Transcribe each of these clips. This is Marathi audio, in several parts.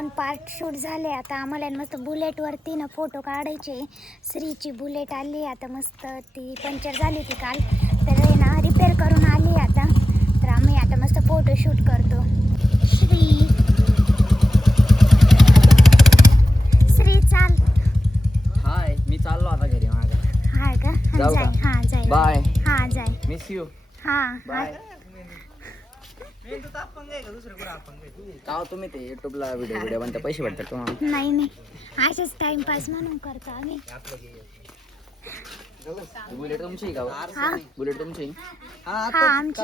2 पार्ट शूट झाले. आता आम्हाला मस्त बुलेटवरती ना फोटो काढायचे. श्रीची बुलेट आली आता मस्त, ती पंक्चर झाली होती काल, तर आहे ना रिपेअर करून आली आता. तर आम्ही आता मस्त फोटो शूट करतो. श्री चाल. हाय, मी चाललो आता घरी माझ्या. हाय का? जाऊ का? हां जाय. बाय. हां जाय. Miss you. हां बाय. का तुम्ही ते युट्यूबला व्हिडिओ बनते, पैसे भेटतात तुम्हाला? नाही नाही, असेच टाइमपास म्हणून करतो आम्ही. बुलेट तुमची का? हा बुलेट तुमची? हा आमची.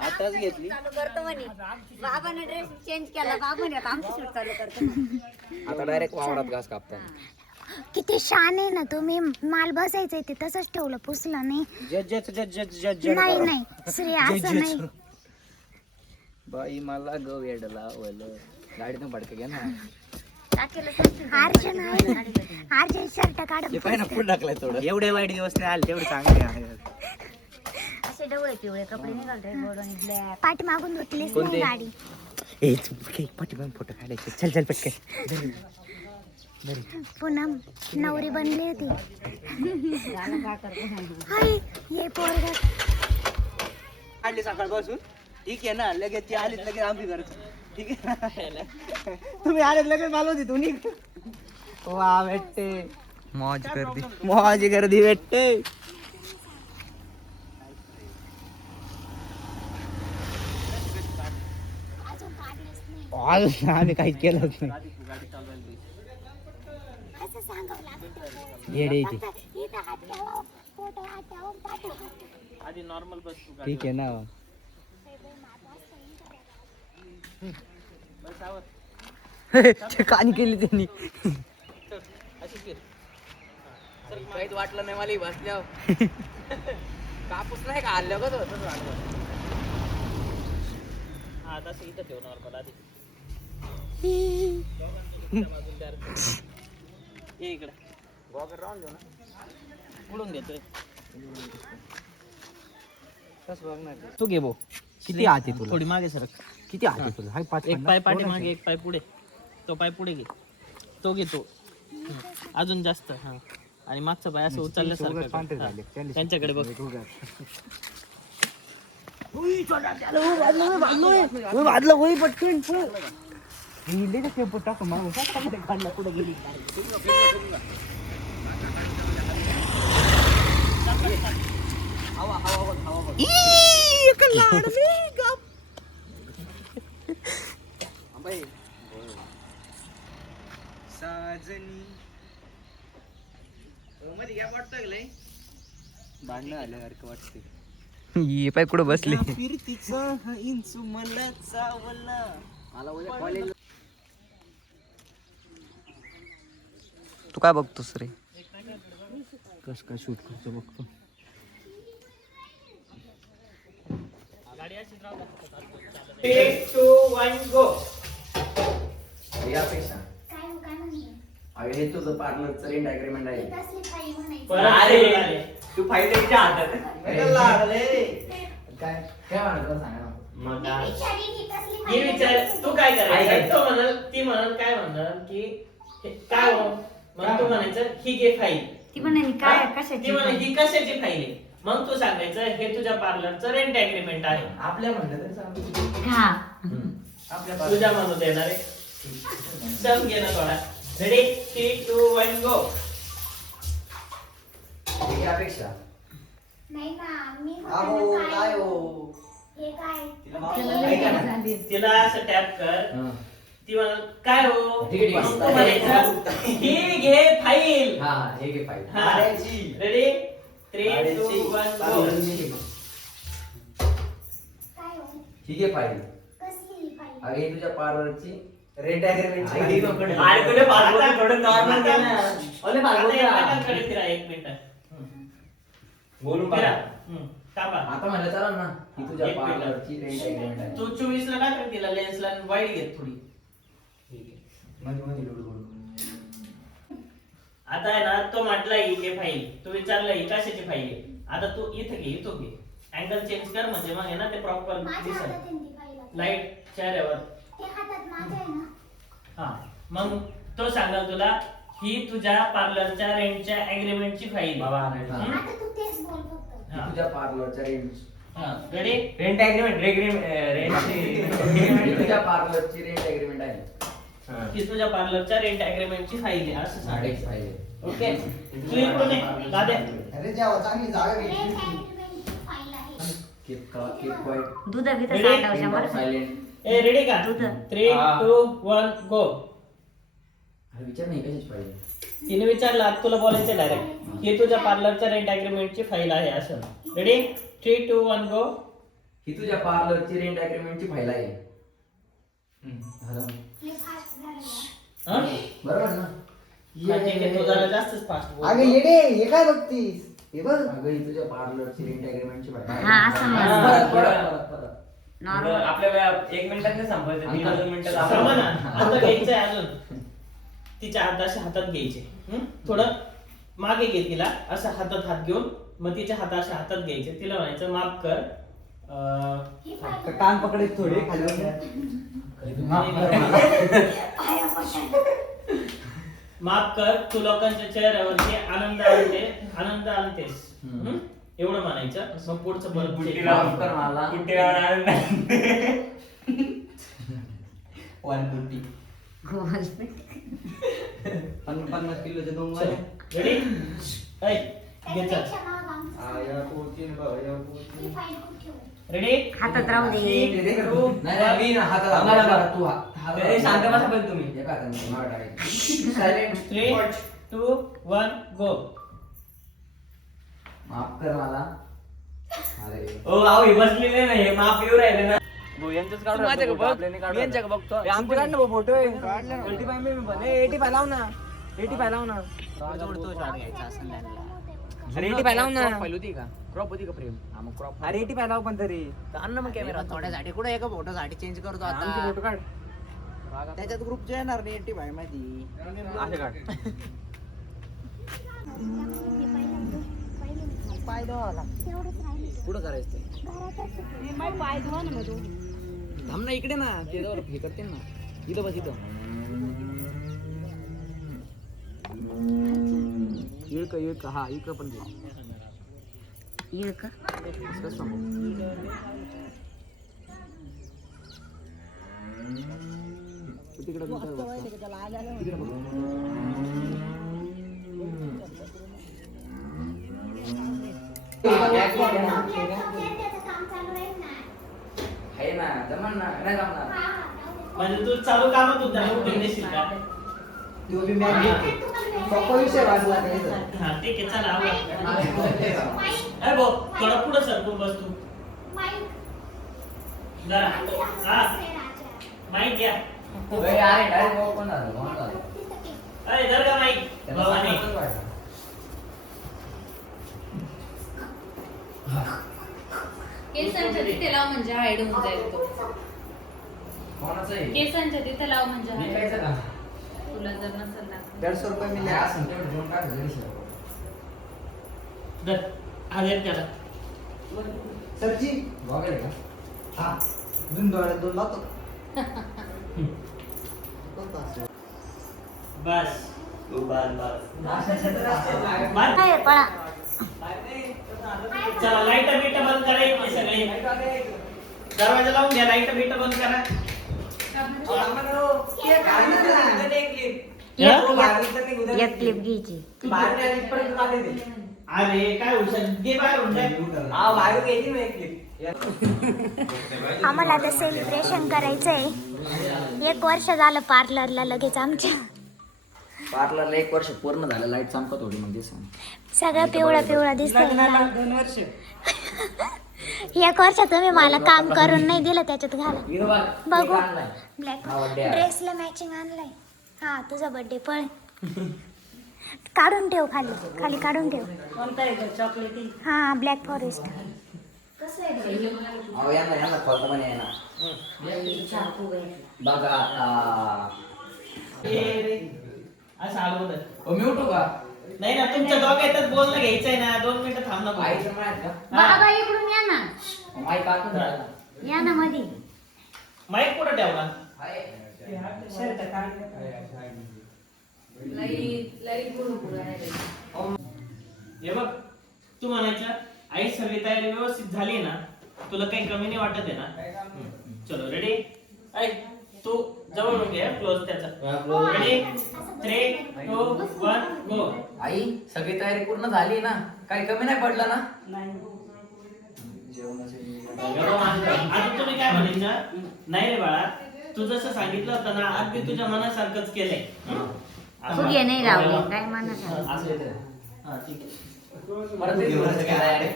आताच घेतली. बाबाने ड्रेस चेंज केला, बाबाने आता आमची शूट चालू करतो. आता डायरेक्ट वावरात घास कापता. किती शान आहे ना तुम्ही. माल बसायचंय ते तसंच ठेवलं, पुसलं नाही. नाही नाही श्री असं नाही. बाई मला गव येड लावलं. गाडीतून फडके घ्या ना. अर्जन आहे ना, अर्जन शर्ट काढ. पुढे टाकलाय थोडं. एवढे वाईट दिवस नाही आले, तेवढे चांगले आहे. असे डवळे पिवळे कपडे निघाल रे, गोल्ड आणि ब्लॅक. पाठी मागून धुतलीच कोणते? नाही गाडी. ए पाठीमागून फोटो काढायचे. चल चल पटकन. पुन्हा नवरी बनली होती. गाणं का करतो? हाय ये पोरगा. काढली सकाळपासून, ठीक आहे ना. लगेच ती आली, लगेच आम्ही करतो, ठीक आहे. तुम्ही आले लगेच मला होती तुम्ही. वा भेटते, मौज गर्दी भेटते. अजून आम्ही काहीच केलंच नाही. असं सांगावं लागत. येडे ते. इथं हात ठेवा, फोटो हात ठेवा, पाठवा. ठीक आहे ना. कान केली त्यांनी. काहीच वाटलं नाही मला बसल्यावर. कापूस नाही का हल्ल्या का तो? हा तसं इथं ठेव नॉर्मल आधी. ये इकडे गॉगल राहून देऊ ना. उडून घेतोय. तू घे भाऊ. किती हात आहे तुला? थोडी मागे सरक. किती हात आहे तुला? हाय पाच. एक पाय पाठी मागे, एक पाय पुढे. तो पाय पुढे घे. तो घेतो अजून जास्त. हा आणि मागचा पाय असं उचलल्यासारखं. त्यांच्याकडे बघ. वाजलं होई पटकन. टाकू मागून काढला कुठे गेली. भांडणं आल्यासारखं वाटते. ये पाय कुठं बसले. तू काय बघतोस रे? कस काय शूट करतो बघतो. हे तुझं पार्लरचं रेंट अग्रीमेंट आहे. तू फाईल हातात काय काय म्हणतो सांगा. ही विचार तू काय करायचं? तो म्हणाल, ती म्हणाल काय म्हणाल की काय हो? मग तू म्हणायचं ही घे फाईल. ती म्हणे काय ती कशाची? म्हणे ही कशाची फाईल आहे? मग तू सांगायचं हे तुझ्या पार्लरचं रेंट अग्रीमेंट आहे. आपल्या म्हणलं तरी सांगतो. हा आपल्या तुझ्या म्हणून देणार आहे. सम घे ना थोडा. रेडी 3 2 1 गो. यापेक्षा नाही ना, मी अहो काय हो. हे काय तिला असं टॅप कर. ती म्हणाल काय हो? ठीक आहे, मग तू म्हणायचं ही घे फाईल. हा हे घे फाईल. हा रेडी 3 2 1 गो. काय हो? ठीक आहे फाईल. कसली ही फाईल? अगे तुझ्या पार्लरची रेंट अग्रीमेंट. अरे तुला पार्लर थोडं नॉर्मल दे ना. ओले पार्लर फिरा 1 मिनिट. बोलून फिरा. बघा. थांबा. आता म्हणलं चला ना की तुझ्या एक मिनिट. पार्लरची रेंट अग्रीमेंट आहे. तू 24 ला टाक तिला लेन्सला वाईट घेत थोडी. मध्ये लोड. आता आहे ना तो म्हटला ही घे फाईल. तू विचारलं ही कशाची फाईल आहे? आता तू इथं घे, इथं घे. अँगल चेंज कर म्हणजे मग आहे ना ते प्रॉपर माझ्या दिसेल. हातात आहे ती फाईल आता. लाईट चेहऱ्यावर. ते हातात माझ्या आहे ना. मग तो सांगाल तुला ही तुझ्या पार्लरच्या रेंटच्या अग्रीमेंटची फाईल. आता तू तेच बोल फक्त. तुझ्या पार्लरच्या रेंट रेडी? रेंट अग्रीमेंट तुझ्या पार्लरची रेंट अग्रीमेंट आहे. ही तुझ्या पार्लरच्या रेंट अग्रीमेंटची फाईल आहे असं साडेच सांगायचं. पाहिजे. ओके तू इकडून ये, दाद्या. अरे जेव्हा चांगली जागा Rent भेटली agreement ची file आहे. Keep quiet. दूध बिध Ready? साठव Keep शंभर. silent. ए रेडी का? दूध. 3 2 1 गो. अरे विचार नाही कशाची पाहिजे. तिने विचारला तुला बोलायचं डायरेक्ट. ही तुझ्या पार्लरच्या रेंट अग्रीमेंटची फाईल आहे असं. रेडी? 3 2 1 गो. ही तुझ्या पार्लरची रेंट अग्रीमेंटची फाईल आहे. झालं. लय fast झालं. हा? बरोबर ना. हा, ठीक आहे, तू जरा जास्तच फास्ट बोल. अगं येडे हे काय बघतीस हे बघ अगं ही तुझ्या पार्लरची रेंट अग्रीमेंटची फाईल आहे. हा, असं म्हण. परत. नॉर्मल. आपल्याला 1 मिनिटात नाही संपवायचं, 2 मिनिटात थांबा ना, आता घ्यायचंय अजून. तिच्या हात असे हातात घ्यायचे. थोडं मागे घे तिला, असं हातात हात घेऊन मग तिच्या हात अशा हातात घ्यायचे. तिला म्हणायचं माफ कर. ही file कान पकडायचे थोडे खाली माफ कर, तू लोकांच्या चेहऱ्यावरती आनंद आणतेस. एवढं म्हणायचं. मग पुढचं परत check. माफ कर मला. गोल. 50 किलोचे 2 वाले रेडी? ऐ, घे चल. त्यापेक्षा महाग आमचं. ही file कुठे ठेवू? रेडी? हातात राहू दे. नाही मी ना हातात आम्हाला आला बघा. तू हात. शांत बसा पहिले तुम्ही. हे काय करणार? मागे टाकायचं. Silent. 3 2 1 गो. माफ कर मला. अरे ओ आहो हे बसलेले नाही, हे माफ येऊ राहिले ना. यांचंच काढून बघतो आमचे काढ ना फोटो 85 लाव ना 85 लाव ना अरे 85 लाव ना होती का क्रॉप होती का फ्रेम अरे 85 लाव पण तरी आण मग कॅमेरा थोड्यासाठी कुठे एका फोटोसाठी चेंज करतो आता फोटो काढ त्याच्यात ग्रुपचे येणार नाही 85 मध्ये असे काढ पाय धुवायला तेवढंच राहिलं. कुठं करायचं ते घरातच. थांब ना इकडे ना ते जवळ हे करते ना इथं बस इथं इळक हा इकडं पण घे येईल का? असं सांगू तू तिकडं तिकडे बघ त्याचं काम चालू आहे ना. आहे ना जमन ना नाही जमणार. हा, हा. म्हणजे तू चालू कामात होता उठून देशील का? तू बी मॅच घेते सोपा विषय वाजला का इथं हा ठीक आहे, चला आवड. माईक, अरे भाऊ थोडा पुढं सरकून बस तू. माईक. जरा आणि हा राहू दे राजा. माईक घ्या. अरे डायरेक्ट भाऊ कोण झालं कोण झालं तिथं ते. अरे धर का माईक त्याला भावाने. सांगितलं पाहिजे. केसांच्या तिथे लाव म्हणजे हाईड होऊन जाईल तो. कोणाचं आहे केसांच्या तिथे लाव म्हणजे hide. विकायचं का तुला जर नसेल ना 150 रुपये मिळाले नाही असं तेवढं दोन टाक घरी शिवाय. धर हा धर त्याला. सरजी वगैरे का हा दोन डोळ्यात दोन लावतो कोणता असतो? बस तू बस बस. काय पळा. चला लाईट बीट बंद करा इथे सगळे. दरवाजा लावून घ्या, लाईट बीट बंद करा. एक क्लिप घ्यायची. अरे काय हुशार घे बाहेर होऊन जाय. आम्हाला आता सेलिब्रेशन करायचंय. 1 वर्ष झालं पार्लरला लगेच आमच्या. पार्लरला 1 वर्ष पूर्ण झालं लाईट चमकत होती मग दिसून. सगळं पिवळं पिवळं दिसतंय. 2 वर्ष 1 वर्ष तुम्ही मला काम करून नाही दिलं त्याच्यात घाला. बघू ब्लॅक ड्रेसला मॅचिंग आणलाय. हा तुझा बर्थडे पळ काढून ठेव खाली खाली काढून ठेव. हा ब्लॅक फॉरेस्ट. अहो यांना खोलता पण आहे ना. बघा आता ए रे असं अगोदर मी उठू का नाही ना, तुमच्या दोघांतच बोलणं घ्यायचंय ना. 2 मिनिटं थांब ना. आईचं माहित का बाबा इकडून या ना. माईक आतून राहिला. या ना मधी. माईक कुठं ठेवला? आहे. हे बघ, तू म्हणायचं आई सगळी तयारी व्यवस्थित झाली ना, तुला काही कमी नाही वाटत आहे ना? चलो रेडी. ऐक, तू जवळून घे क्लोज त्याचा. रेडी 3 2 1 गो. आई सगळी तयारी पूर्ण झाली ना, काही कमी नाही पडलं ना? आता तुम्ही काय म्हणायचं? नाही रे बाळा, तू जसं सांगितलं होतं ना, अगदी तुझ्या मनासारखंच केलंय. फुगे नाही लावले काय म्हणत असं येतं. हा, ठीक आहे. परत ते दिवस काय आहे?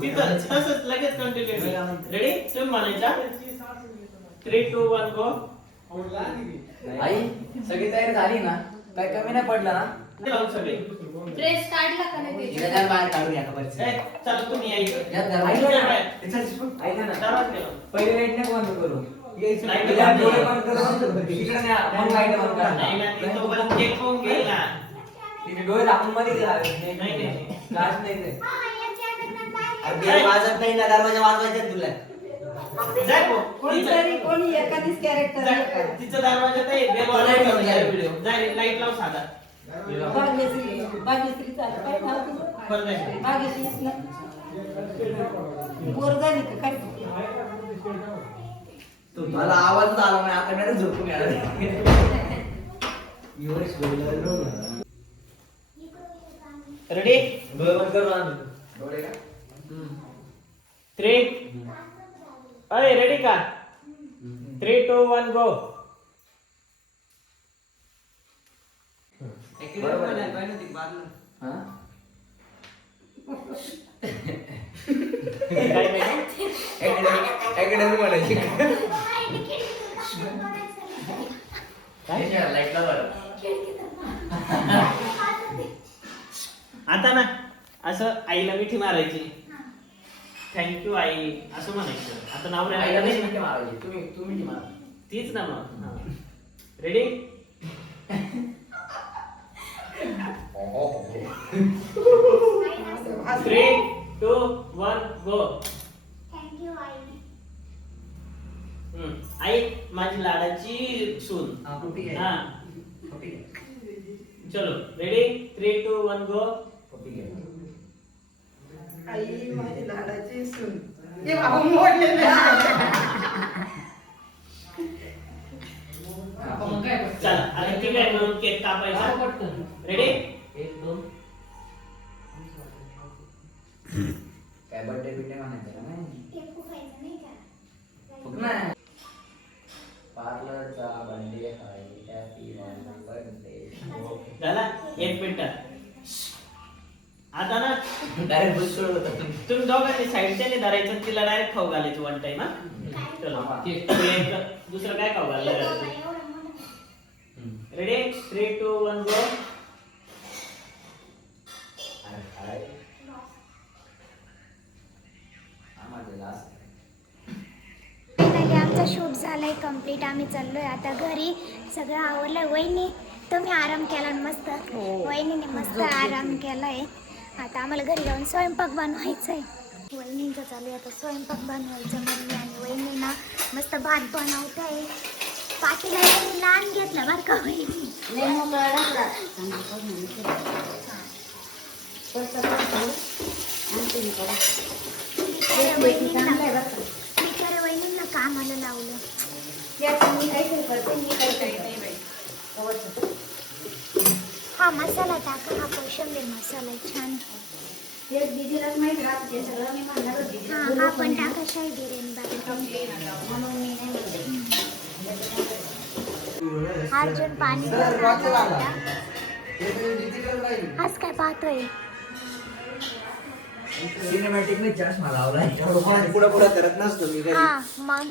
तिथं तसंच लगेच कंटिन्यू. रेडी? तुम्ही म्हणायचा 3 2 1 गो. आई सगळी तयारी झाली ना, काही कमी नाही पडलं ना? लावून सगळे. ड्रेस काढला का नाही इकडे त्याची? जरा बाहेर काढूया का बरं? ए, चला तुम्ही यायचं. या जरा आई बाहेर. बाहेर. ऐका ना, दरवाजा केला. पहिले लाईट नाही बंद करू. लाईट इकडे बंद डोळे करू. बंद करू. इकडे नाही, मग लाईट बंद करा. नाही ना, ते तोपर्यंत केक खाऊन घेईल ना. तिथे डोळे झाकून मध्ये घालावे. नाही, नाही. फ्लॅश नाही ते. अरे वाजत नाही ना, दरवाजा वाजवायचा तुला. जाय भाऊ. कोणीतरी कोणी एखादीच कॅरेक्टर जाय. तिचं दरवाजात आहे, बेल वाजवायचा. जाय, लाईट लाव साधा. भाग्यश्री चालू काय नाव तिचं? बरं जाय. भाग्यश्रीच ना बोर झाली का काय? मला आवाजच आला नाही, आता मी झोपून येणार. रेडी डोळे बंद करू आम्ही. डोळे का? 3 अरे रेडी का 3 2 1 गो. बरोबर आहे. हा? काय नाही. Academy म्हणायची. लाईट लाव बरं. आता ना असं आईला मिठी मारायची. थँक्यू आई असं म्हणायचं. आता नाव आईला राहिलं नाही नाही. मिठी मारायची. तुम्ही मिठी मारा. तीच ना मग. रेडी 3 2 1 गो. थँक्यू आई. आई माझी लाडाची सून. हा, पप्पी घे. हा पप्पी घे. चलो रेडी 3 2 1 गो. पप्पी घे. आई माझी लाडाची सून. हे बाबा मोडलेलं चला आता ठीक आहे म्हणून केक कापायचा. रेडी 1 2. काय बर्थडे बिड्डे म्हणायचं का नाही? केक फुकायचं नाही का? फुक नाही. पार्लरचा बर्थडे आहे. Happy birthday. झाला 1 मिनिट. आता ना डायरेक्ट बुस्टर होतं. तुम्ही दोघांनी साईडच्याने धरायचं, तिला डायरेक्ट खाऊ घालायचं वन टाइम. हा चलो दुसरं काय खाऊ घालायचं? एवढं मोठं. रेडी 3 2 1 गो. फायनली आमचा शूट झालाय कंप्लीट. आम्ही चाललोय आता घरी. सगळं आवडलंय. वहिनी तुम्ही आराम केला ना मस्त. वहिनीने मस्त आराम केलाय. आता आम्हाला घरी जाऊन स्वयंपाक बनवायचा आहे. वहिनींचं चालू आहे आता स्वयंपाक बनवायचं. मम्मी आणि वहिनी ना मस्त भात बनवत आहे. पाटीला लहान घेतलं बरं का वहिनी. बिचाऱ्या वहिनींना कामाला लावलं. हा मसाला टाका. हा कोशिंबीर मसाला आहे छान. हा पण टाका शाही बिर्याणी अर्जुन पाणी आज काय पाहतोय. सिनेमॅटिक मी चष्मा लावलाय. पुढे पुढे करत नसतो मी काही. हा मग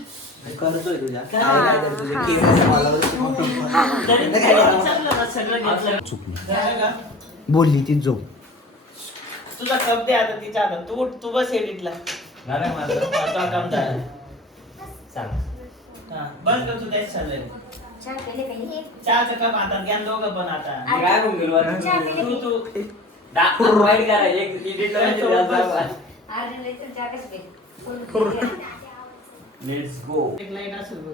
करतोय तुझ्या काय हा, काय करतो हा. केळीच्या मालावर सगळं ना सगळं घेतलं. झालं का? बोलली ती जो तुझा कप दे आता तिच्या हातात. तू बस एडिटला. आता काम झालं. हा बस का तू त्याच चाललंय. चहाचा कप हातात घ्या दोघं पण आता. काय म्हणून गेलो आता? तू वाईट करायचं. एक एडिट लेट्स गो. एक लाईट असेल बघ.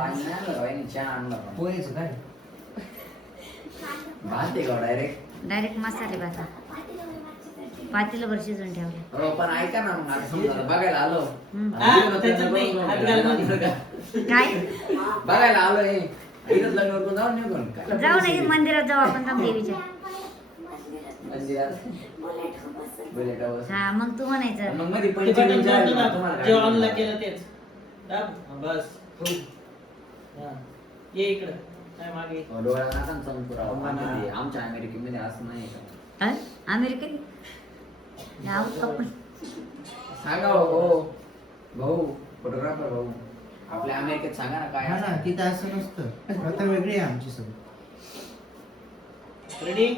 पाणी नाही आणलं का? चहा आणला का? पोहेचं काय घालते का डायरेक्ट? डायरेक्ट मसाले भाता पातेलं वर शिजून ठेवले. हो पण ऐका ना, मग आता समजा बघायला आलो त्याच्यात नाही, हात घाल मध्ये. काय बघायला आलो हे इथंच लग्न करून जाऊन निघून काय? जाऊ नाही मंदिरात जाऊ आपण जाऊ देवीच्या. मंदिरात बुलेटावर. हा मग तू म्हणायचं मग मध्ये ते पंचमी बटन विचारायला दाबतो ना, तुम्हाला जे काय ऑनला करायचं? केलं तेच दाब. हा, बस हा. ये इकडं काय मागे. डोळ्याला नका ना चमकू आमच्या अमेरिकेमध्ये असं नाही का? हा? अमेरिकेत नाव आपण सांगा हो भाऊ फोटोग्राफर भाऊ, आपल्या अमेरिकेत सांगा ना काय हा असं. ना, तिथं असं नसतं. प्रथा वेगळी आहे आमची सगळी. रेडी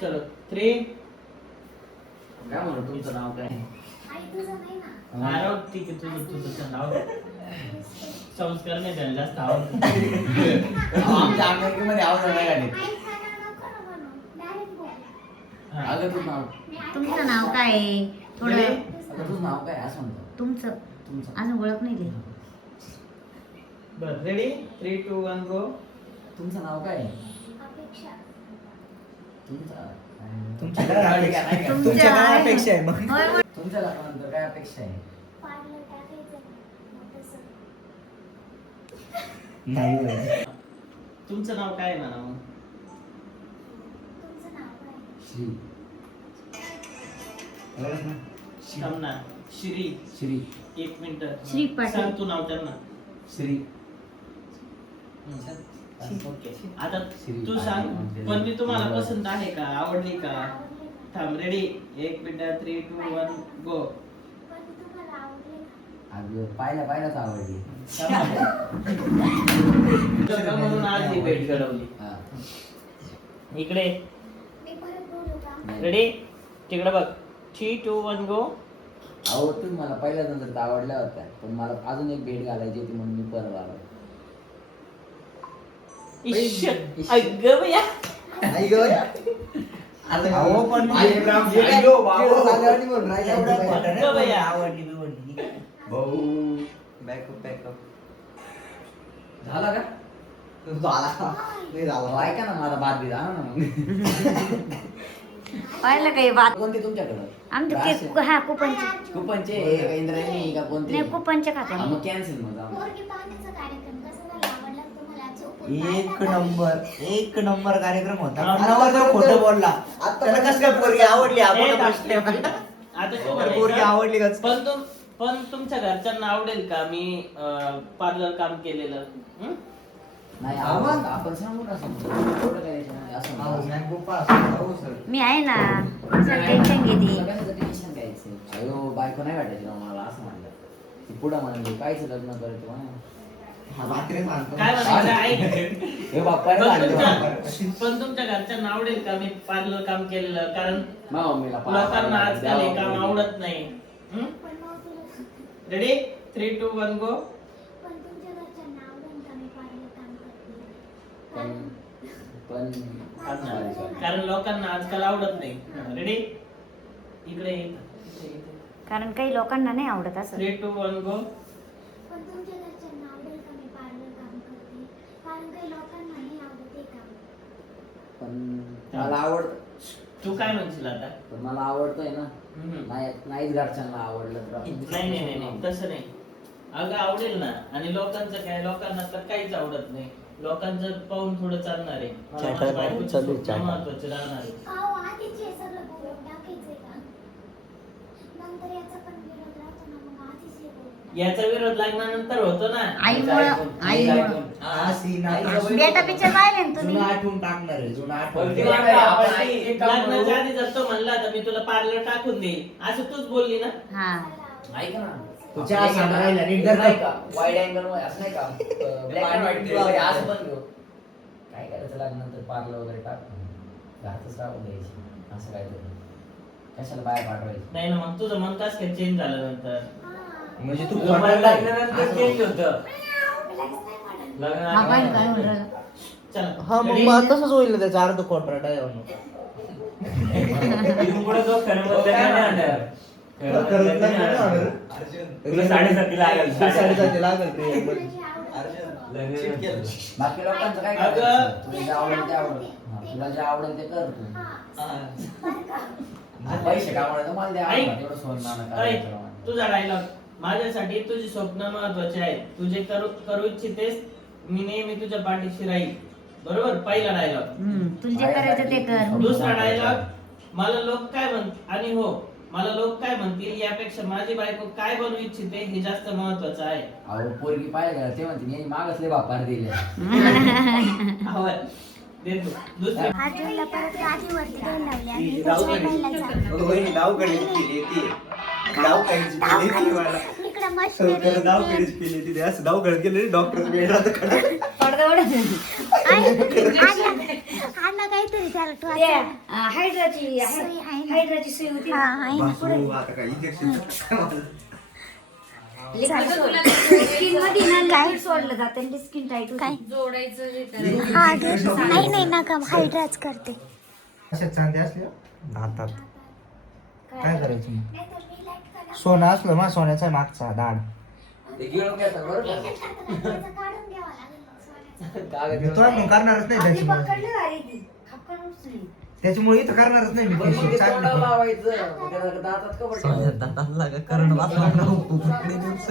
चलो 3 काय म्हणू तुमचं नाव काय? आराम ठीक आहे. तुझं नाव संस्कार नाही द्यायला जास्त आवडतं. आमच्या अमेरिकेमध्ये आवाज नाही गाडी. हा. अगं तुझं नाव तुमचं नाव काय आहे? थोडं अगं तुझं नाव काय असं म्हणतो तुमचं तुमचं. अजून ओळख नाही दिली. बरं रेडी 3 2 1 गो. तुमचं नाव काय आहे? तुमचं तुमच्या काय अपेक्षा आहे? तुमच्या तुमच्या काय आहे. अपेक्षा आहे मग? होय, होय. तुमच्या लग्नानंतर काय अपेक्षा आहे? नाही होय. तुमचं नाव काय आहे म्हणा मग? श्री. ओळख ना? थांब ना. श्री. श्री. 1 मिनिट. श्री पाटील. सांग तू नाव त्यांना. श्री. ओके आता श्री तू पाटील सांग म्हणते. पण मी तुम्हाला पसंत आहे का, आवडली का? थांब रेडी 1 मिनिट 3 2 1 गो. अगं पाहिल्याच आवडली. म्हणून आज ही भेट घडवली. हा. इकडे रेडी तिकडे बघ 3 2 1 गो. आवडतो मला पहिल्या नंतर आवडल्या होत्या, पण मला अजून एक भेट घालायची होती म्हणून मी परत आलो. अगं बया. आई गं. अहो, पण आई राम, जे काय- आई गो, बाबो. जे सांगायला बोल, राहिलं एवढं एवढं वाटत वाटत नाही. नाही. आवडली बिवडली. भाऊ बॅकअप झाला का? नाही झाला. अहो, ऐका ना माझा बात बी झाला ना मग. पाहिलं काही बात कोणते तुमच्याकडं? आमचं राशी. ते हा कुपनचे कुपनचे का इंद्रायणी का कोणते? नाही कुपनचे खाते हा, मग कॅन्सल मग जाऊ. एक नंबर कार्यक्रम होता. हा, नवर जर खोटं बोलला त्याला कसं काय पोरगी आवडली? ए, आपण थांब. प्रश्न आहे पहिला. आता तू पोरगी म्हणायचं, आवडली का? पण तुमच्या घरच्यांना आवडेल का मी पार्लर काम केलेलं? हं? नाही हा, आवडत. मग. आपण सांगू ना समजून. एवढं काय यायचं नाही, असं हो, म्हणा. नाही, गोपा असं. हो, सर. मी आहे ना सर टेन्शन घेते. तुला कशाचं टेन्शन घ्यायचं? अयो बायको नाही वाटायची ना मला असं म्हणलं. ती पुढं म्हणली कायच लग्न करायचं म्हणा. हा, भाकरी सांगतो. काय म्हणायचं ऐक. हे बाप्पा पण तुमच्या घरच्यांना आवडेल का मी पार्लर काम केलेलं? कारण मम्मीला लोकांना आजकाल हे काम आवडत नाही. रेडी 3 2 1 गो. पण कारण लोकांना आजकाल आवडत नाही. रेडी इकडे ये. कारण काही लोकांना नाही आवडत असं. 3 2 1 गो. पण मला आवडत. तू काय म्हणशील आता? पण मला आवडतोय ना. हम्म. नाहीच घरच्यांना आवडलं तर नाही तसं नाही. अगं आवडेल ना. आणि लोकांचं काय, लोकांना तर काहीच आवडत नाही. लोकांचं पाहून थोडं चालणार आहे. मला चाटा माझ्या बायकोचं चालू आहे, स्वप्न चाटा. महत्त्वाचं राहणार आहे. याचा विरोध लग्नानंतर होतो ना. आईमुळं हा, सीन आता बेटा पिक्चर पाहिले ना तुम्ही? जुनं आठवून टाकणार आहे, जुनं आठवून. पण ते- आपण एक काम करू. लग्नाच्या आधी जर तो म्हणला तर मी तुला पार्लर टाकून देईल असं तूच बोलली ना. हा ऐक ना. तू चहा सांग राहिला, नीट धर. नाही का वाईड अँगल असं नाही का ब्लॅक अँड व्हाईट असं पण घेऊ. काय करायचं लग्नानंतर पार्लर वगैरे टाक घरातच टाकून द्यायची असं काय तरी. कशाला बाहेर पाठवायचं? नाही ना. मग तुझं मन कसं काय चेंज झालं नंतर? म्हणजे तू लग्नानंतर चेंज होतं. हा पाहिलं काय म्हणून राहिला? चल हा, मग ready? मग तसंच होईल ना, त्याचा अर्ध कॉन्ट्रॅक्ट आहे म्हणून. इथून पुढे तो खरं बोलला नाही आणणार. खरंच नाही होणार. तुला 7:30 लागेल. 7:30 लागेल ते. बाकी लोकांचं काय अगं. करायचं? तुला जे आवडेल ते आवडेल. तुला जे आवडेल ते कर तू. पैसे कामाला मला द्या ऐक. तेवढं सोनं ऐक, करायचं. तुझा डायलॉग माझ्यासाठी तुझी स्वप्न महत्वाची आहेत. तू जे करू इच्छितेस मी नेहमी तुझ्या पाठीशी राहील. बरोबर, पहिला डायलॉग. तुला जे करायचं ते कर. दुसरा डायलॉग, मला लोक काय आणि हो मला लोक काय म्हणतील यापेक्षा माझी बायको काय बनवू इच्छिते हे जास्त महत्वाचं आहे. अहो पोरगी पाहिलं गेलं ते म्हणते यांनी मागसले बापार दिले. आवड. देतो. दुसरी अर्जुनला परत गादीवरती द्यायला लावले आणि त्याच्या पहिला वहिनी नावकडेच केली ती. नावकडेच केली ती मला. इकडं मशनरी नावकडेच केली ती. असं नावकडे गेले डॉक्टर वेळा आला काहीतरी त्याला ते टोचायला. हायड्राची सुई आहे ना. हायड्राची सुई होती हा आहे ना पुढे. आता काय इंजेक्शन स्किन मध्ये ना लाईट सोडलं जातं आणि स्किन टाईट होते. काय जोडायचं हे करायचं. हा ग. नाही नका हायड्राच करते. अशा चांदी असल्या हातात काय करायचं मग? सोनं असलं मग सोन्याचा मागचा दाड ते गिळून घेतात बरं का? तो आपण करणारच नाही आपली त्याच्यामुळे पकडली भारी ती. खपकन उचलली. त्याच्यामुळे इथं करणारच नाही मी पण मग ते facial. तोंडाला चांगलं. लावायचं. त्याला दातात कवर ठेवायचं.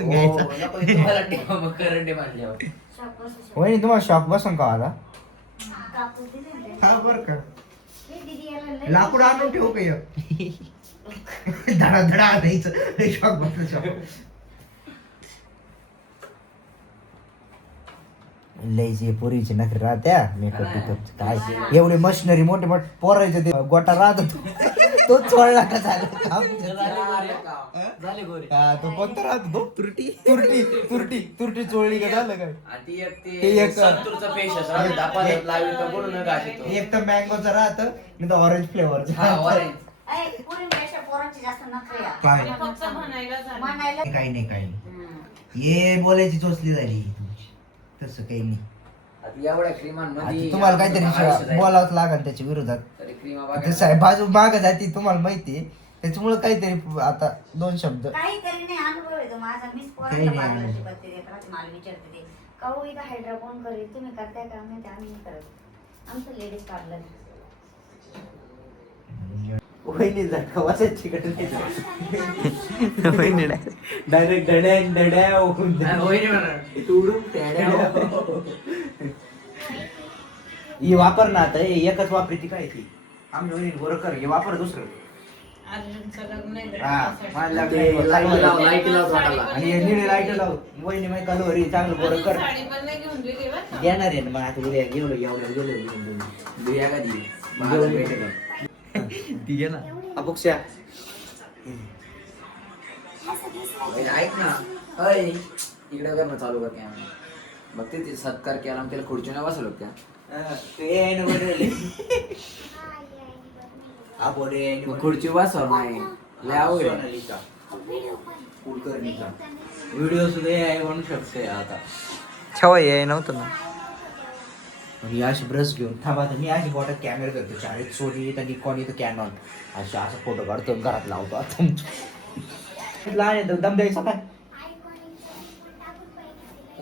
घ्यायचं. हो, नको तुम्हाला ठेवा मग करंट आहे म्हणल्यावर. वहिनी तुम्हाला शॉक बसून का आता कापूस दिले ना ते. हा बर का हे दीदी याला लय- लाकूड आणून ठेवू का एक? धडा धडा आणायचं शॉक बसलं शॉक लयचे पोरीचे नखरे राहत्या मेकअप टिकअप काय एवढे मशिनरी मोठे मोठे पोरायचे ते गोटा राहत तो चोळला का झालं काम झाले गोरे. हा, तो कोणता राहतो तो तुरटी तुरटी तुरटी तुरटी चोळली का झालं काय आणि ती एक ते ते एक- संतूरचा पेश असं दापा लावी तर बोलून घासितो. एक तर मँगोचं राहतं नाही तर ऑरेंज फ्लेवरचं हा ऑरेंज. ऐ, पोरींपेक्षा पोरांची जास्त नखरे आहे. काय फक्त म्हणायला झालं. म्हणायला काही नाही काही नाही ये बोलायची चोचली झाली तसं काही नाही आता एवढ्या क्रीमांमध्ये आता तुम्हाला काहीतरी बोलावंच लागेल त्याच्या विरोधात तरी क्रीमा ते बघा. साहेब बाजू माग जाती तुम्हाला माहिती त्याच्यामुळे काहीतरी आता 2 शब्द काहीतरी नाही अनुभव येतो माझा. मीच काही पोरांना नाही बाजूला अनुभव. शिकवते ते. परत मला विचारते ते काऊ इथं हायड्रा कोण करेल तुम्ही करताय का आम्ही नाही करत. आमचं लेडीज पार्लर. वहिनी डायरेक्ट डड्या हा, वहिनी म्हणा. तुडून त्याड्या. ही वापर ना आता हे एकच वापरी ती काय ती आम्ही वहिनी बरं कर हे वापर दुसरं अर्जुनचं लग्न आहे हा त्यासाठी. मला ते लाईट लाव, लाईट लाव साडी तोंडाला. पण आणि हे निळे लाईट लाव वहिनी माहिती कालवरी चांगलं बरं अजून कर साडी पण नाही घेऊन दिली बरं का. येणार आहे ना मग आता उद्या गेलो गेलो बिया का दी? माझं भेटेल. ती घे ना अपेक्षा वहिनी, ऐक ना. अय, इकडे करणं चालू कर काय बघ ते सत्कार केला आणि त्याला खुर्चीने बसलो त्या. मग खुर्ची बसव नाही लय अवघड आहे. व्हिडिओ सुद्धा AI म्हणू शकते आता छवा ये नव्हतं ना. मी अशी ब्रश घेऊन थांबा तर मी अशी बोटात कॅमेरा करतो चाळीत सोनी तर निकॉन तर कॅनॉन अशा असं फोटो काढतो घरात लावतो आता लहान येतो दम द्यायचा काय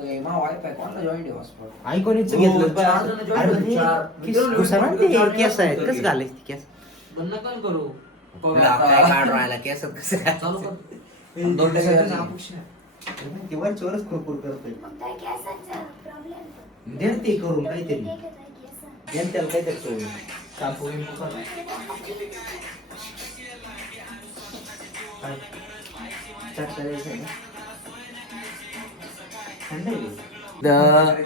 ए, मा वायफाय कोणाला जॉईन ठेवा हॉटस्पॉट? आयकॉनिकचं हो, घेतलं चार जण join होते, चार. घुसा ना ते केस आहेत कसं घालायचं ते केस बंद पण करू. काय काढून राहिला केसात कसं काय चालू कर. दोन ते वरच कुरकुर करतोय द्या ते करून काहीतरी द्या त्याला काहीतरी करून कापू बिपू करा. काय? चट करायचं आहे ना? थंड आहे.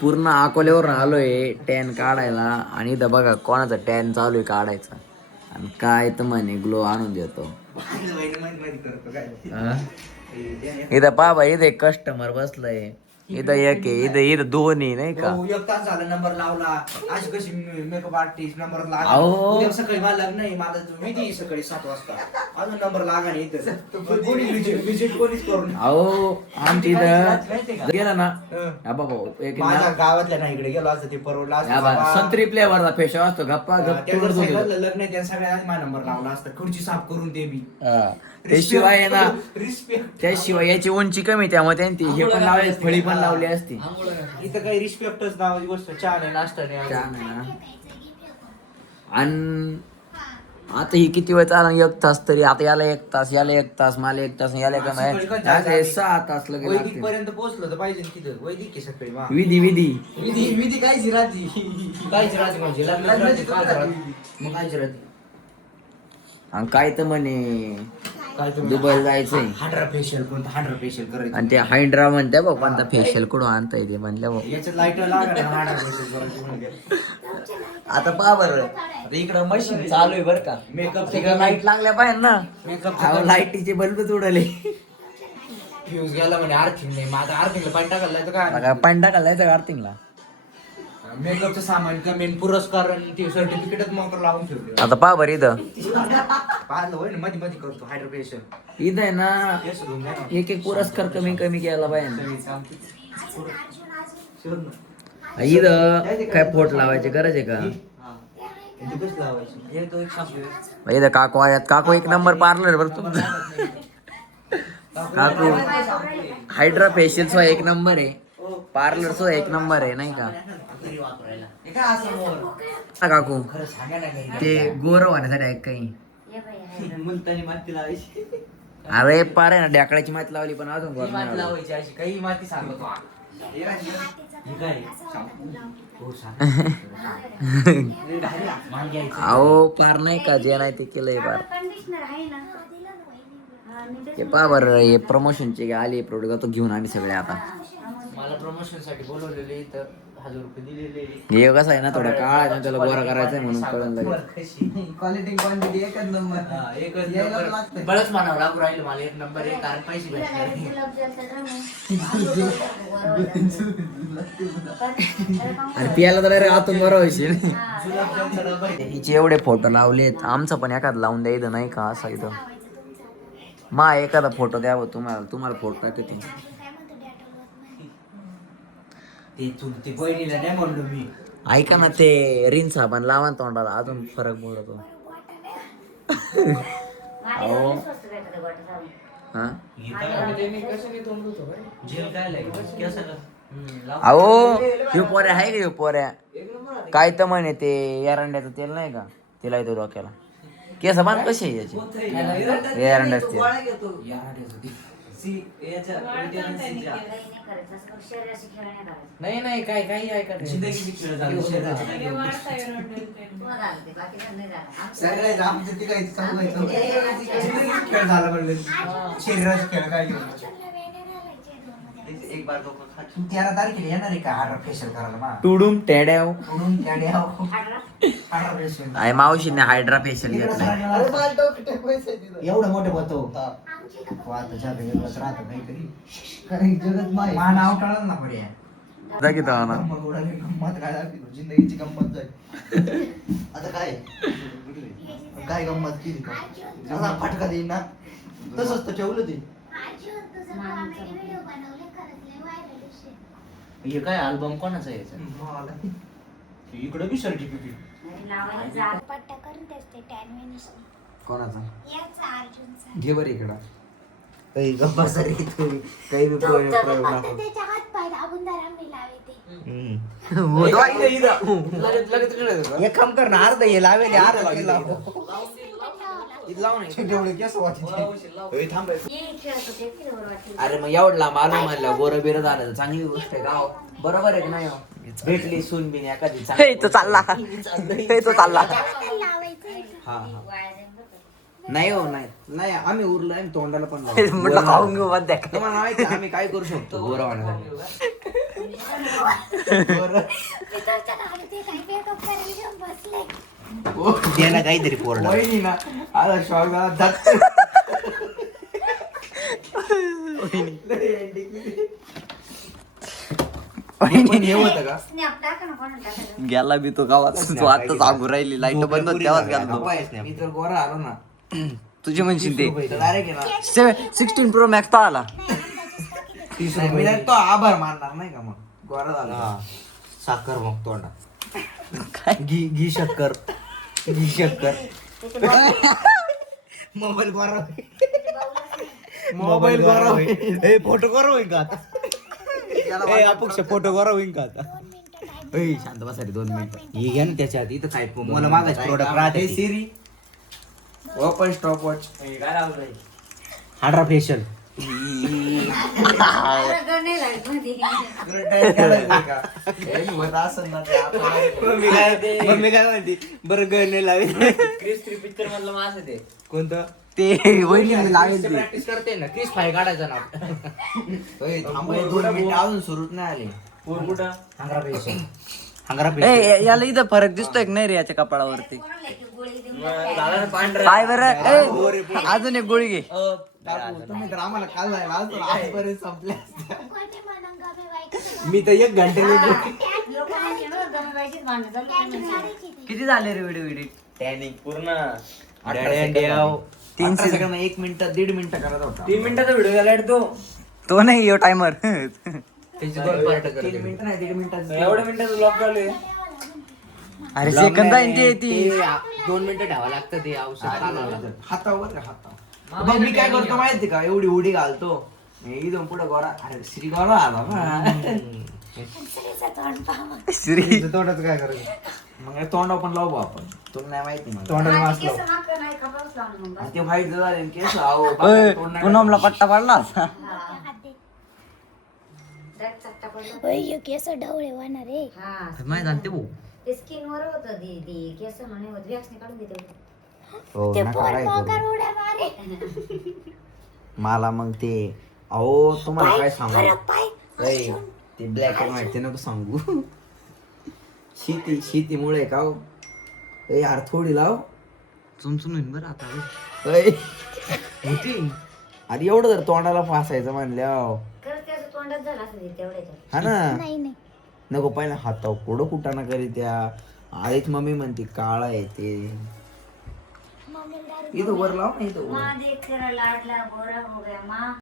पूर्ण अकोल्यावर आलोय टॅन काढायला आणि इथं बघा कोणाचा टॅन चालू आहे काढायचा आणि काय तर म्हणे ग्लो आणून देतो. माहिती करतो काय इथं पहा भाई इथे कस्टमर बसलंय इथं एक आहे, इथं दोन आहे नाही का. हो, एक तास झाला नंबर लावला. अशी कशी मेकअप आर्टिस्ट नंबर अहो. लागला. उद्या सकाळी मला लग्न आहे, मला विधी सकाळी 7 वाजता अजून नंबर लागा नाही इथं. कोणी विजिट कोणीच करून अहो आमच्या इथं गेला ना हा बाबा एक माझ्या गावातल्या ना इकडे गेलो असतं ते परवडला असतं हा बा, बाबा. संत्री फ्लेवरचा फेशा असतो गप्पा गप त्याचं तोडत होतो. सांगितलं लग्न आहे, त्या सगळ्या माझा नंबर लावला असता. खुर्ची साफ करून ते बी हा. त्याशिवाय आहे ना रिस्पेक्ट त्याशिवाय याची उंची कमी त्यामुळे त्यांनी हे पण लावले फळी पण लावली असती. इथं काही रिस्पेक्टच नावाची गोष्ट चहा नाही नाश्ता नाही. छान आहे ना. आणि आता ही किती वेळ चालणार 1 तास तरी आता याला 1 तास याला 1 तास मला 1 तास याला सकाळी काय जायचं काय आम्ही? 6 तास लगेच वैदिक लागतील. पर्यंत पोहोचलो तर पाहिजे ना तिथं. वैदिक आहे सकाळी वा. विधी विधी विधी विधी कायची राहती कायची राहते म्हणजे लग्नाची राहते, कायची राहते? मग कायची राहते? आणि काय तर म्हणे काय तुम्ही दुबईला जायचंय हांड्रा फेशियल कोणतं हांड्रा फेशियल करायचं आणि ते हायड्रा म्हणते बघ कोणता फेशियल कुठं आणता येते म्हणल्या बघ. याच्यात लाईट लागणार हांड्रा फेशियल करायचं म्हणजे आता पहा बरं आता इकडं मशीन चालू आहे बरं का. मेकअप तिकडं लाईट लागल्या पाहिजे ना. मेकअप लाईटीचे बल्बच उडले. फ्यूज गेला म्हणे आर्थिंग नाही माझा आर्थिंगला पाणी टाकायला जायचं काय बघा पांडा घालायचा आर्थिंगला. मेकअपचं सामान कमी पुरस्कार आणि ते सर्टिफिकेटच मग लावून ठेवले. आता पहा बरं इथं पाहिलं होय ना मध्ये मध्ये करतो हायड्रा फेशियल इथं आहे ना केस धुवून घ्या ना. एक पुरस्कार कमी कमी केला पाहिजे. शोध ना. इथं काय फोट लावायची गरज आहे का. हा. ते कसं लावायचं? हे तो एक सांगतो. इथं काकू आहेत काकू 1 नंबर पार्लर बरं तुमचं. काकू हायड्रा फेशियल 1 नंबर आहे पार्लर 1 नंबर आहे नाही का. हे काय असं मोर? हा काकू खरं सांगा ना काही. ते गोर होण्यासाठी आहे काही. ये बाई, आहे. मुलतानी माती लावायची. अरे पार आहे ना ढाकळाची माती लावली पण अजून गोर ही नाही माती आलं. लावायची अशी काही माती सांगतो. हे काय? हो सांग. लय भारी आहे. मान घ्यायचं. अहो पार नाही का जे नाही ते केलंय पार. कंडिशनर आहे ना हा, मी तेच हे पहा बरं हे प्रमोशनचे आले प्रोडक्ट तो घेऊन आम्ही सगळे आता. मला प्रमोशन साठी बोलवलेले तर 1000 रुपये दिलेले. हे कसं आहे ना थोडा काळ आहे ना त्याला गोरा करायचंय म्हणून कळून लगेच. क्वालिटी क्वांटिटी एकच नंबर. एकच नंबर. बळच म्हणावं लागू राहिलं मला 1 नंबर आहे कारण पैसे भेटणार नाही. आणि पियाला तर रे आतून बरं व्हायची. हिचे एवढे फोटो लावलेत आमचा पण एखादा लावून द्या इथं नाही का असं इथं. मा एखादा फोटो द्यावं तुम्हाला फोटो किती. ते बहिणीला नाही म्हणलो मी. ऐका ना ते रिन साबण लावा ना तोंडाला अजून फरक पडतो. अहो हा जेल काय लागेल? अहो ह्यो पोऱ्या आहे का ह्यो पोऱ्या काय तर म्हणे ते एरंड्याचं तेल नाही का तिला येतो डोक्याला. केस बांध कशी आहे याची एरंड्याचं तेल. नाही नाही काय काही ऐका जिंदगी खेळ झाली सगळ्याच आमचं ते काही सांगायचं जिंदगी खेळ झाला म्हणलं शरीराचा खेळ काय एक बार 13 तारखेला येणार आहे का हार्डर फेशियल करायला मा टुडूम टेड्याव म्हणून त्याने हार्डर फेशियल आहे मावशीने हायड्रा फेशियल घेतला. एवढं मोठं होतो आता ज्या वेगळंच राहतं काहीतरी काही जगत नाही मान आवटाळच ना पड्या दाखवतो ना गंमत काय दाखवतो जिंदगीची गंमत जाईल आता काय गंमत केली का फटका देईन ना तसंच तर ठेवलं ते हे काय अल्बम कोणाचा यायचा इकडे बी सर्टिफिकेट पट्टा करून देते टॅन वेनिशने. कोणाचा याचा अर्जुनचा. घे बरं इकडं काही गप्पा सर काही बी प्रयोग फक्त त्याच्या हात पाय दाबून धरा मी लावते. एक काम कर ना अर्ध ये लावेल अर्ध अरे मग एवढला मालूम म्हणलं गोरं बिरं झालं तर चांगली गोष्ट आहे गाव बरोबर आहे की नाही हो? भेटली सून बिन एखादी तो चालला तो चालला हा हा नाही हो नाही नाही आम्ही उरलो आम्ही तोंडाला पण तुम्हाला माहिती आहे आम्ही काय करू शकतो गोरा होण्यासाठी. द्यायला काहीतरी पोरडा ना आता शॉर्टला हे होतं का स्नॅप टाका ना कोणाला टाकायचं. गेला बी तो गावात तू आता सांगू राहिली लाईट बंद होत तेव्हाच गेला मी तर गोरा आलो ना तुझे म्हणशील ते डायरेक्ट 16 प्रो मॅक्स तो आला मी तो आभार मानणार नाही का मग गोरा झाला साखर मग तोंडा घी शक्कर मोबाईल गोरा मोबाईल गोरा होईल फोटो गोरा होईल का आता अपेक्षा फोटो गोरा होईल का आता शांत बसा रे 2 मिनिटं हे घ्या ना त्याच्यात इथं काय मला मागायचं प्रोडक्ट राहते सिरी ओपन स्टॉप वॉच काय लावलंय हाड्रा फेशियल बरं, गं नाही लागत मध्ये. मम्मी काय म्हणते बरं गळ नाही लावे क्रिस 3 पिक्चर मधलं मास ते कोणतं ते वहिनी लावेल प्रॅक्टिस करते ना क्रिस फाय काढायचं ना 2 मिनिटं अजून सुरूच नाही आले हांगरा फेशियल याला इथं फरक दिसतोय की नाही रे याच्या कपाळावरती कोणाला एक गोळी देऊन टाका. काय बरं अजून एक गोळी घे तुम्ही तर आम्हाला काल जायला आजपर्यंत संपल्या कोणी म्हणून गं बे बाई, कसं मी तर 1 घंटे लोकं म्हणते ना, दमबाजीच भांडणं चालू आहे म्हणजे. काढायची ती? किती झाले रे व्हिडिओ एडिट टॅनिंग पूर्ण 3 सेकंद 1 मिनिट 1.5 मिनिटं करत होता 3 मिनिटाचा व्हिडिओ झाला तो नाही यो टायमर त्याची 2 पार्ट 3 मिनिटं नाही 1.5 मिनिटात एवढ्या मिनिटाचं लॉक चालू आहे. अरे सेकंद आहे ती 2 मिनिटं ठेवावं लागतं ते औषध हातावर का हातावर मग मी काय करतो माहिती का एवढी उडी घालतो इथून पुढे गोरा अरे श्री गोरा आला ना स्त्रीचं तोंड पाहावं. श्री तोंडाचं काय करायचं मग तोंडावर पण लावू आपण तुला नाही माहिती मला माझे तोंडाला केस नाक नाही कपाळच लावून मग बस. ते व्हाईट झाले केस आहो पुनमला पट्टा पडला हा. डायरेक्ट चट्टा पडला. ओय, हे केस ढवळे होणार रे. हा. माहिती झालं भाऊ ते स्किनवर होतं दी केस म्हणे होत वॅक्सने काढून देते होते. हो ते नका पोर काय मोकार करू. उड्या मारे. मला मग ते अहो तुम्हाला काय सांगू फरक पाय. ऐ, ते ब्लॅक अँड व्हाईट ते नको सांगू शेतीमुळे का हो ए यार थोडी लाव चुमचुम होईन बरं आता ऐ, होती. अरे एवढं जर तोंडाला फासायचं म्हणल्या खरंच त्याचं तोंडात झालं असं ते तेवढ्याच्या. हा ना नाही नाही नको पहिला हातावर कुठं कुठाना करी त्या आईच मम्मी म्हणते काळा आहे ते मम्मीला दारू इथं वर लाव ना इथं वर. माँ देख तेरा लाडला गोरा हो गया माँ